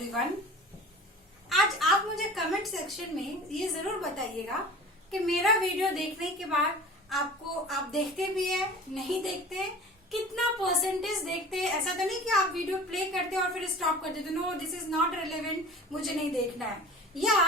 Everyone. आज आप मुझे कमेंट सेक्शन में ये जरूर बताइएगा कि मेरा वीडियो देखने के बाद आप देखते भी है, नहीं देखते हैं, कितना परसेंटेज देखते हैं। ऐसा तो नहीं कि आप वीडियो प्ले करते हो और फिर स्टॉप कर देते हो, no this is not relevant, मुझे नहीं देखना है। या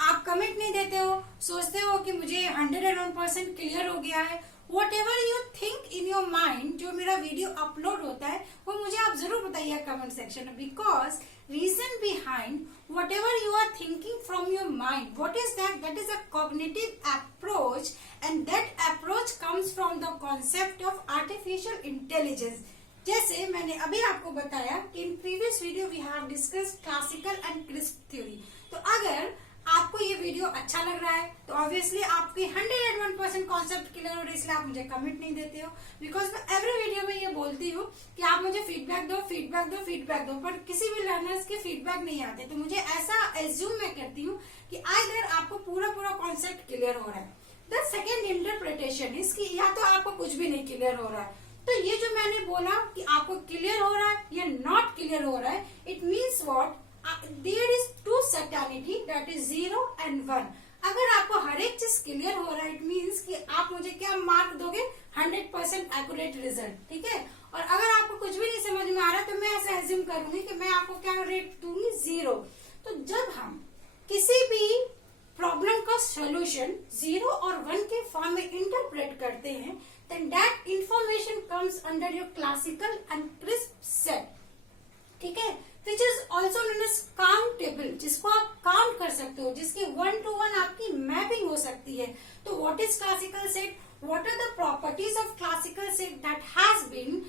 आप कमेंट नहीं देते हो, सोचते हो कि मुझे 101% क्लियर हो गया है। What ever you think in your mind, जो मेरा वीडियो अपलोड होता है वो मुझे आप जरूर बताइए कमेंट सेक्शन में। Because reason behind whatever you are thinking from your mind, what is that is a cognitive approach and that approach comes from the concept of artificial intelligence. जैसे मैंने अभी आपको बताया कि in previous video we have discussed classical and crisp theory. तो अगर आपको ये वीडियो अच्छा लग रहा है तो ऑब्वियसली आपकी 101% कॉन्सेप्ट क्लियर हो रही है, इसलिए आप मुझे कमेंट नहीं देते हो। बिकॉज मैं एवरी वीडियो में ये बोलती हूँ कि आप मुझे फीडबैक दो, पर किसी भी लर्नर्स के फीडबैक नहीं आते। तो मुझे ऐसा एज्यूम मैं करती हूँ कि आइदर आपको पूरा कॉन्सेप्ट क्लियर हो रहा है। द सेकेंड इंटरप्रिटेशन इसकी, या तो आपको कुछ भी नहीं क्लियर हो रहा है। तो ये जो मैंने बोला कि आपको क्लियर हो रहा है या नॉट क्लियर हो रहा है, it means what, there is two certainty, that is 0 and 1। अगर आपको हर एक चीज क्लियर हो रहा है, इट मीन्स कि आप मुझे क्या मार्क दोगे, 100% एक्यूरेट रिजल्ट, ठीक है। और अगर आपको कुछ भी नहीं समझ में आ रहा तो मैं ऐसा एज्यूम करूंगी कि मैं आपको क्या रेट दूंगी, 0। तो जब हम किसी भी प्रॉब्लम का सोल्यूशन 0 और 1 के फॉर्म में इंटरप्रेट करते हैं, then that information comes under your classical and crisp set, ठीक है, which is also known as countable, जिसको आप काउंट कर सकते हो, जिसकी 1 to 1 आपकी मैपिंग हो सकती है। तो what is classical set? What are the properties of classical set that has been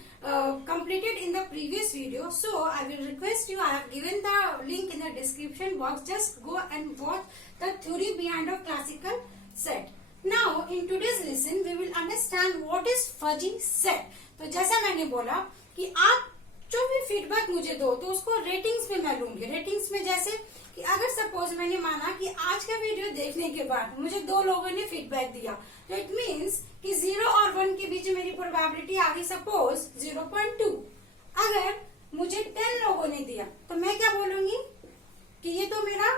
completed in the previous video? So I will request you, I have given the link in the description box, just go and watch the theory behind of classical set. Now in today's lesson we will understand what is fuzzy set। तो जैसा मैंने बोला कि आप जो भी feedback मुझे दो तो उसको रेटिंग्स में मैं लूंगी। रेटिंग्स में जैसे कि अगर सपोज मैंने माना कि आज का वीडियो देखने के बाद मुझे 2 लोगों ने फीडबैक दिया, तो इट मीन्स कि 0 और 1 के बीच मेरी प्रोबेबिलिटी आ गई सपोज 0.2। अगर मुझे 10 लोगों ने दिया तो मैं क्या बोलूंगी कि ये तो मेरा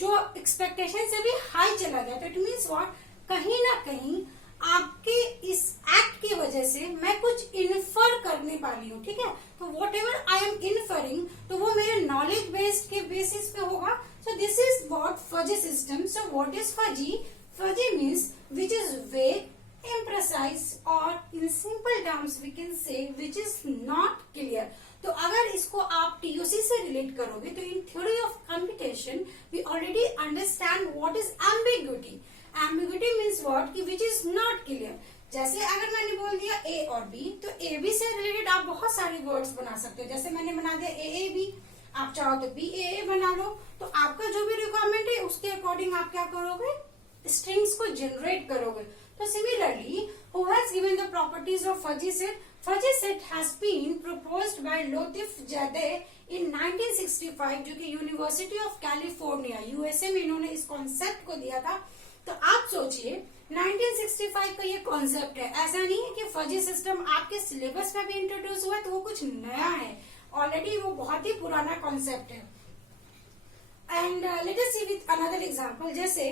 जो एक्सपेक्टेशन से भी हाई चला गया। तो इट मीन्स व्हाट, कहीं ना कहीं आपके इस एक्ट की वजह से मैं कुछ इन्फर करने वाली हूँ, ठीक है। तो वॉट एवर आई एम इन्फरिंग, तो वो मेरे नॉलेज बेस्ड के बेसिस पे होगा। सो this is what fuzzy system. So what is fuzzy? Fuzzy means which is वेग, imprecise, और in simple terms we can say which is not clear। तो अगर इसको आप TOC से रिलेट करोगे तो in theory of computation we already understand what is ambiguity। ambiguity means what, कि which is not clear। जैसे अगर मैंने बोल दिया A और B, तो A B से रिलेटेड आप बहुत सारे वर्ड्स बना सकते हो। जैसे मैंने बना दिया AAB, आप चाहो तो BAA बना लो। तो आपका जो भी रिक्वायरमेंट है उसके अकॉर्डिंग आप क्या करोगे, स्ट्रिंग्स को जनरेट करोगे। तो similarly who has given the properties of fuzzy set? Fuzzy set has been proposed by Latif Jadeh in 1965, जो कि यूनिवर्सिटी ऑफ कैलिफोर्निया USA में इन्होंने इस कॉन्सेप्ट को दिया था। तो आप सोचिए 1965 का ये कॉन्सेप्ट है। ऐसा नहीं है कि फजी सिस्टम आपके सिलेबस में भी इंट्रोड्यूस हुआ तो वो कुछ नया है, ऑलरेडी वो बहुत ही पुराना कॉन्सेप्ट है। And let us see with another example. जैसे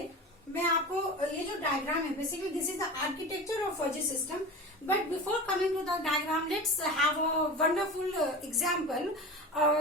मैं आपको ये जो डायग्राम है, basically this is the architecture of fuzzy system. But before coming to the diagram let's have a wonderful example.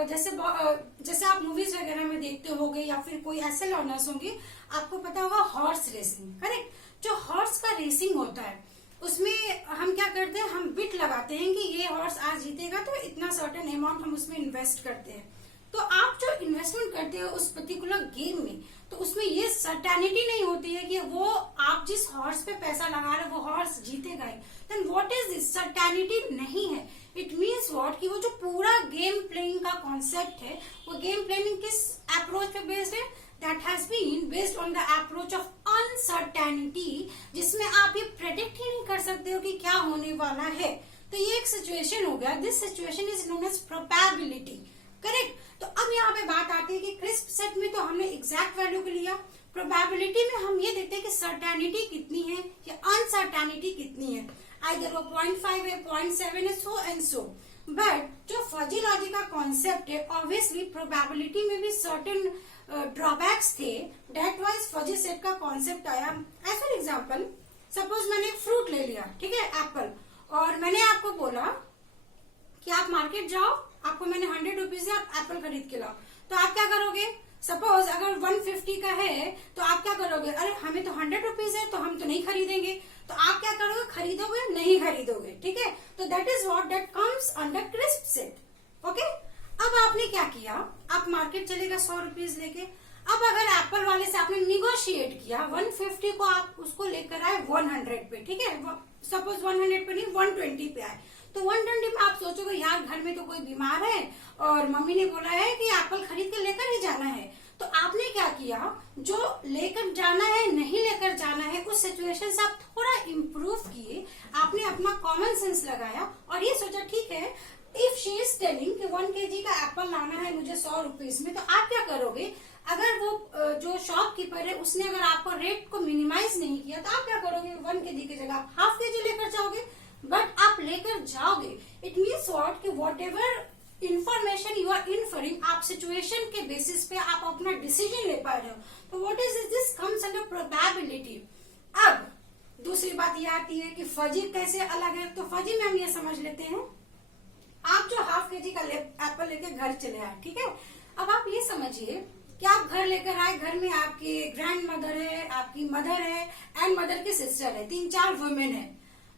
जैसे आप मूवीज वगैरह में देखते होंगे या फिर कोई ऐसे लर्नर्स होंगे, आपको पता होगा हॉर्स रेसिंग, करेक्ट। जो हॉर्स का रेसिंग होता है उसमें हम क्या करते हैं, हम बिट लगाते हैं कि ये हॉर्स आज जीतेगा तो इतना सर्टेन अमाउंट हम उसमें इन्वेस्ट करते हैं। तो आप जो इन्वेस्टमेंट करते हो उस पर्टिकुलर गेम में, तो उसमें ये सर्टेनिटी नहीं होती है कि वो आप जिस हॉर्स पे पैसा लगा रहे हो वो हॉर्स जीतेगा ही। Then what is this? Certainty नहीं है। इट मीन्स व्हाट, कि वो जो पूरा गेम प्लेइंग का कॉन्सेप्ट है वो गेम प्लेइंग किस अप्रोच पे बेस्ड है? That has been based on the approach of uncertainty, जिसमें आप ये प्रेडिक्ट ही नहीं कर सकते हो कि क्या होने वाला है। तो ये एक सिचुएशन हो गया। This situation is known as probability, correct. तो अब यहाँ पे बात आती है कि क्रिस्प सेट में तो हमने एग्जैक्ट वैल्यू को लिया, प्रोबेबिलिटी में हम ये देखते हैं कि सर्टेनिटी कितनी है या अनसर्टेनिटी कितनी है। आइदर वो 0.5 है, 0.7 है, सो एंड सो। बट जो फजी लॉजिक का कॉन्सेप्ट है, ऑब्वियसली प्रोबेबिलिटी में भी सर्टेन ड्रॉबैक्स थे, डेट वाइज फजी सेट का कॉन्सेप्ट आया। एज फॉर एग्जाम्पल, सपोज मैंने एक फ्रूट ले लिया, ठीक है, एप्पल, और मैंने आपको बोला कि आप मार्केट जाओ, आपको मैंने 100 रुपीज से आप एप्पल खरीद के लाओ, तो आप क्या करोगे? सपोज अगर 150 का है तो आप क्या करोगे? अरे हमें तो 100 रुपीज है तो हम तो नहीं खरीदेंगे, तो आप क्या करोगे? खरीदोगे? नहीं खरीदोगे, ठीक है। तो that is what that comes under crisp set, okay. अब आपने क्या किया? आप मार्केट चले गए 100 रुपीज लेके। अब अगर एप्पल वाले से आपने निगोशिएट किया, 150 को आप उसको लेकर आए 100 पे, ठीक है, सपोज 100 पे नहीं 120 पे आए, तो 120 में आप सोचोगे यार घर में तो कोई बीमार है और मम्मी ने बोला है कि एप्पल खरीद के लेकर ही जाना है, तो आपने क्या किया? जो लेकर जाना है नहीं लेकर जाना है उस सिचुएशन से आप थोड़ा इम्प्रूव किए, आपने अपना कॉमन सेंस लगाया और ये सोचा ठीक है, इफ शी इज टेलिंग कि 1 kg का एप्पल लाना है मुझे 100 रुपीज में, तो आप क्या करोगे? अगर वो जो शॉपकीपर है उसने अगर आपको रेट को मिनिमाइज नहीं किया तो आप क्या करोगे? 1 kg की जगह आप ½ kg लेकर जाओगे, बट आप लेकर जाओगे। इट मीन्स व्हाट कि whatever information you are inferring, आप सिचुएशन के बेसिस पे आप अपना डिसीजन ले पा रहे हो, तो what is this comes under probability. अब दूसरी बात ये आती है कि फजी कैसे अलग है, तो फजी में हम ये समझ लेते हैं, आप जो ½ kg का एप्पल लेके घर चले आए, ठीक है, अब आप ये समझिए कि आप घर लेकर आए, घर में आपकी ग्रैंड मदर है, आपकी मदर है एंड मदर की सिस्टर है, 3-4 वुमेन है।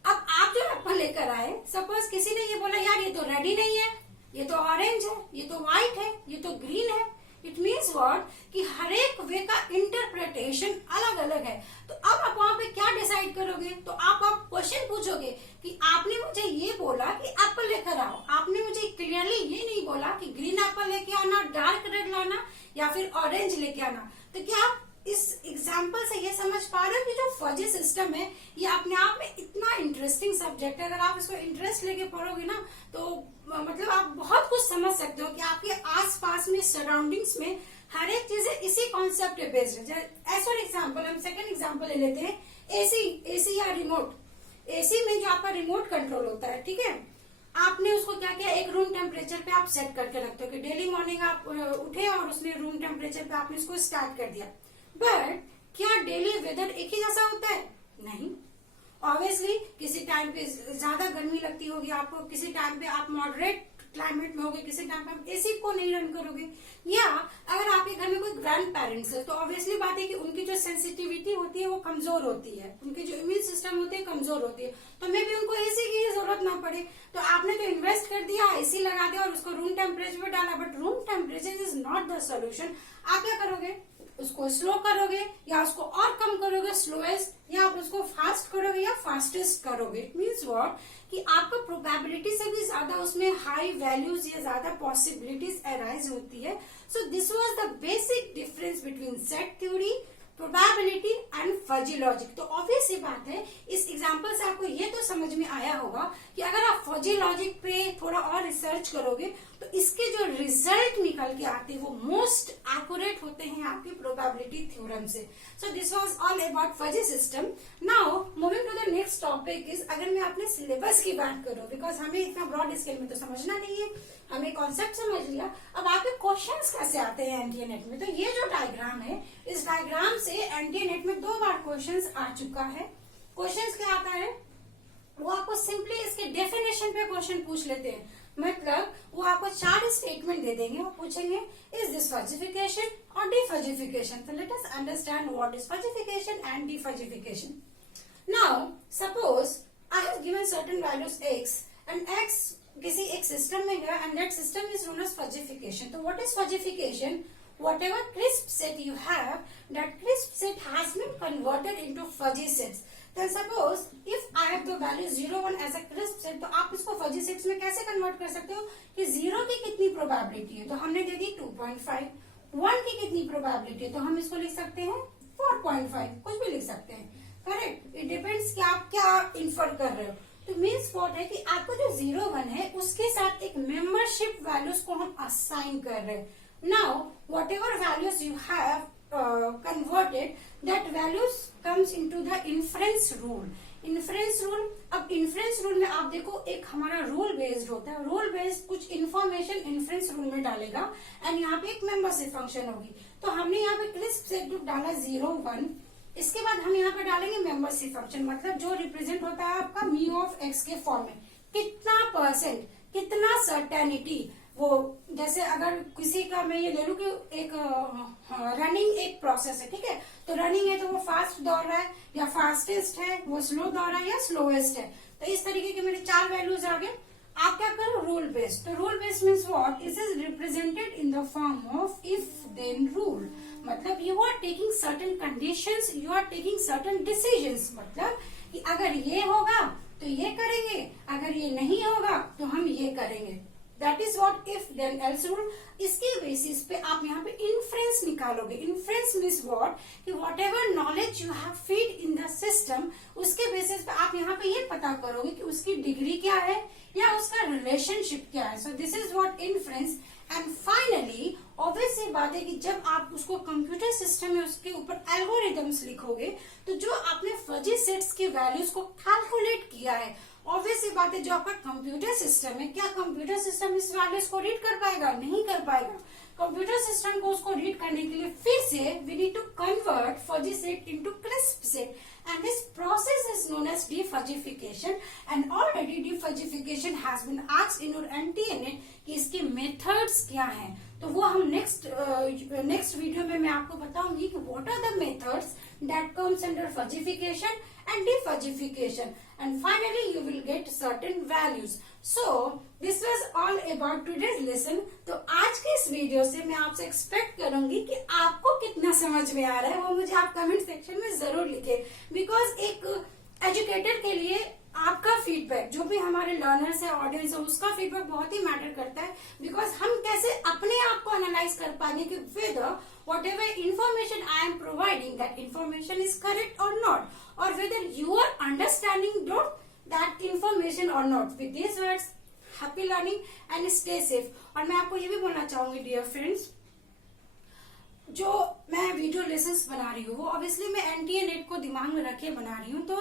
अब आप जो एप्पल लेकर आए, सपोज किसी ने ये बोला यार ये तो रेडी नहीं है, ये तो ऑरेंज है, ये तो व्हाइट है, ये तो ग्रीन है। इट मीन्स व्हाट कि हर एक वे का इंटरप्रिटेशन अलग अलग है। तो अब आप वहां पे क्या डिसाइड करोगे? तो आप क्वेश्चन पूछोगे कि आपने मुझे ये बोला कि एप्पल लेकर आओ, आपने मुझे क्लियरली ये नहीं बोला कि ग्रीन एप्पल लेके आना, डार्क रेड लाना या फिर ऑरेंज लेके आना। तो क्या आप इस एग्जाम्पल से ये समझ पा रहे हो कि जो फजी सिस्टम है ये अपने आप में इतना इंटरेस्टिंग सब्जेक्ट है। अगर आप इसको इंटरेस्ट लेके पढ़ोगे ना तो मतलब आप बहुत कुछ समझ सकते हो कि आपके आसपास में, सराउंडिंग्स में हर एक चीजें इसी कॉन्सेप्ट पे बेस्ड है। एज फॉर एग्जाम्पल हम सेकंड एग्जाम्पल ले लेते हैं, एसी या रिमोट। एसी में जो आपका रिमोट कंट्रोल होता है, ठीक है, आपने उसको क्या किया? एक रूम टेम्परेचर पे आप सेट करके रखते हो कि डेली मॉर्निंग आप उठे और उसने रूम टेम्परेचर पे आपने इसको स्टार्ट कर दिया। बट क्या डेली वेदर एक ही जैसा होता है? नहीं। ऑब्वियसली किसी टाइम पे ज्यादा गर्मी लगती होगी आपको, किसी टाइम पे आप मॉडरेट क्लाइमेट में होगे, किसी टाइम पे आप एसी को नहीं रन करोगे। या अगर आपके घर में कोई ग्रैंड पेरेंट्स है तो ऑब्वियसली बात है कि उनकी जो सेंसिटिविटी होती है वो कमजोर होती है, उनकी जो इम्यून सिस्टम होती है कमजोर होती है, तो मे भी उनको एसी की जरूरत ना पड़े। तो आपने तो इन्वेस्ट कर दिया, एसी लगा दिया और उसको रूम टेम्परेचर पे डाला, but room temperature is not the solution. आप क्या करोगे? उसको स्लो करोगे या उसको और कम करोगे, स्लोएस्ट, या आप उसको फास्ट करोगे या फास्टेस्ट करोगे। इट मीन्स व्हाट कि आपका प्रोबेबिलिटी से भी ज्यादा उसमें हाई वैल्यूज या ज्यादा पॉसिबिलिटीज अराइज होती है। So this was the basic difference between set theory, probability and fuzzy logic. तो ऑब्वियस सी बात है, इस एग्जांपल से आपको ये तो समझ में आया होगा कि अगर आप फजी लॉजिक पे थोड़ा और रिसर्च करोगे तो इसके जो रिजल्ट निकल के आते हैं वो मोस्ट एक्यूरेट होते हैं आपकी प्रोबेबिलिटी थ्योरम से। So this was all about fuzzy system. Now moving to the next topic is, अगर मैं अपने सिलेबस की बात करूं, बिकॉज हमें इतना ब्रॉड स्केल में तो समझना नहीं है, हमें कॉन्सेप्ट समझ लिया, अब आपके क्वेश्चंस कैसे आते हैं एनटीए-नेट में। तो ये जो डायग्राम है, इस डायग्राम से एनटीए-नेट में 2 बार क्वेश्चंस आ चुका है। क्वेश्चंस क्या आता है? वो आपको सिंपली इसके डेफिनेशन पे क्वेश्चन पूछ लेते हैं, मतलब वो आपको 4 स्टेटमेंट दे देंगे, वो पूछेंगे इज दिस फजिफिकेशन और डिफजिफिकेशन। तो let us understand what is fuzzification and defuzzification. Now suppose I have given certain values x and x किसी एक सिस्टम में गया and that system is known as fuzzification. तो what is fuzzification? Whatever crisp set you have, that crisp set has been converted into fuzzy sets. Then suppose if I have the value 0, 1 as a crisp set, तो आप इसको fuzzy sets में कैसे convert कर सकते हो कि 0 की कितनी probability है, तो हमने दे दी 2.5, 1 की कितनी probability है, तो हम इसको लिख सकते हैं 4.5, कुछ भी लिख सकते हैं, करेक्ट। इट डिपेंड्स कि आप क्या इन्फर कर रहे हो। तो मीन्स व्हाट है कि आपको जो 0, 1 है उसके साथ एक मेंबरशिप वैल्यूज को हम असाइन कर रहे हैं। Now, whatever values you have converted, that values comes into the inference rule. Inference rule. अब इन्फ्रेंस रूल में आप देखो एक हमारा रूल बेस्ड होता है, रूल बेस्ड कुछ इन्फॉर्मेशन इन्फ्रेंस रूल में डालेगा एंड यहाँ पे एक मेंबरशिप फंक्शन होगी। तो हमने यहाँ पे क्रिस्प सेट ग्रुप डाला 0 1, इसके बाद हम यहाँ पे डालेंगे मेंबरशिप फंक्शन, मतलब जो रिप्रेजेंट होता है आपका म्यू ऑफ एक्स के फॉर्म में, कितना परसेंट, कितना सर्टेनिटी। वो जैसे अगर किसी का मैं ये ले लूं कि एक रनिंग एक प्रोसेस है, ठीक है, तो रनिंग है तो वो फास्ट दौड़ रहा है या फास्टेस्ट है, वो स्लो दौड़ रहा है या स्लोएस्ट है। तो इस तरीके के मेरे 4 वैल्यूज आ गए। आप क्या करो, रूल बेस्ड। तो rule based means what, it is represented in the form of if then rule, मतलब you are taking certain conditions, you are taking certain decisions, मतलब कि अगर ये होगा तो ये करेंगे, अगर ये नहीं होगा तो हम ये करेंगे। That is what if then else rule. इसके बेसिस पे आप यहाँ पे इन्फ्रेंस निकालोगे। इन्फ्रेंस मीन्स वॉट, कि whatever knowledge you have feed in the system, उसके बेसिस पे आप यहाँ पे ये पता करोगे कि उसकी डिग्री क्या है या उसका रिलेशनशिप क्या है। So this is what inference. And finally obvious सी बात है कि जब आप उसको कंप्यूटर सिस्टम में उसके ऊपर एल्गोरिथम्स लिखोगे, तो जो आपने फजी सेट्स की वैल्यूज को कैलकुलेट किया है, ऑब्वियस सी बात है जो आपका कंप्यूटर सिस्टम है, क्या कंप्यूटर सिस्टम इस वैल्यूज को रीड कर पाएगा? नहीं कर पाएगा। कंप्यूटर सिस्टम को उसको रीड करने के लिए फिर से we need to convert fuzzy set into crisp set, and this process is known as defudgification, and already defudgification has been asked in your NTNet कि इसके मेथड्स क्या हैं। तो वो हम नेक्स्ट वीडियो में मैं आपको बताऊंगी कि what are the methods that comes under fudgification and defudgification, and finally you will get certain values. So this was all about today's lesson. तो आज के इस वीडियो से मैं आपसे एक्सपेक्ट करूंगी कि आपको कितना समझ में आ रहा है, वो मुझे आप कमेंट सेक्शन में जरूर लिखे, बिकॉज एक एजुकेटर के लिए आपका फीडबैक, जो भी हमारे लर्नर्स है, ऑडियंस है, उसका फीडबैक बहुत ही मैटर करता है। बिकॉज हम कैसे अपने आप को एनालाइज कर पाएंगे कि whether whatever information I am providing, that information is correct or not, or whether you are understanding that information or not. With these words, happy learning and stay safe. और मैं आपको ये भी बोलना चाहूंगी डियर फ्रेंड्स, जो मैं video lessons बना रही हूँ वो ऑब्वियसली मैं NTNet को दिमाग में रखे बना रही हूँ। तो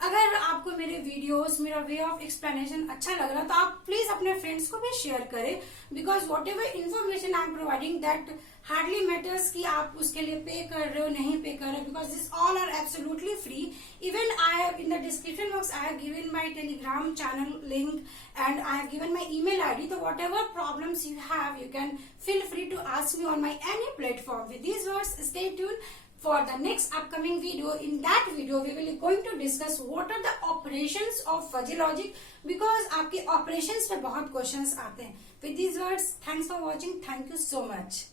अगर आपको मेरे वीडियोस, मेरा वे ऑफ एक्सप्लेनेशन अच्छा लग रहा है तो आप प्लीज अपने फ्रेंड्स को भी शेयर करें, because what ever information I am providing that hardly matters कि आप उसके लिए पे कर रहे हो नहीं पे कर रहे हो, because this all are absolutely free. Even I have in the description box I have given my Telegram channel link and I have given my email ID. तो whatever problems you have, you can feel free to ask me on my any platform. With these words, stay tuned for the next upcoming video. In that video, we will going to discuss what are the operations of fuzzy logic, because आपके operations पे बहुत questions आते हैं. With these words, thanks for watching. Thank you so much.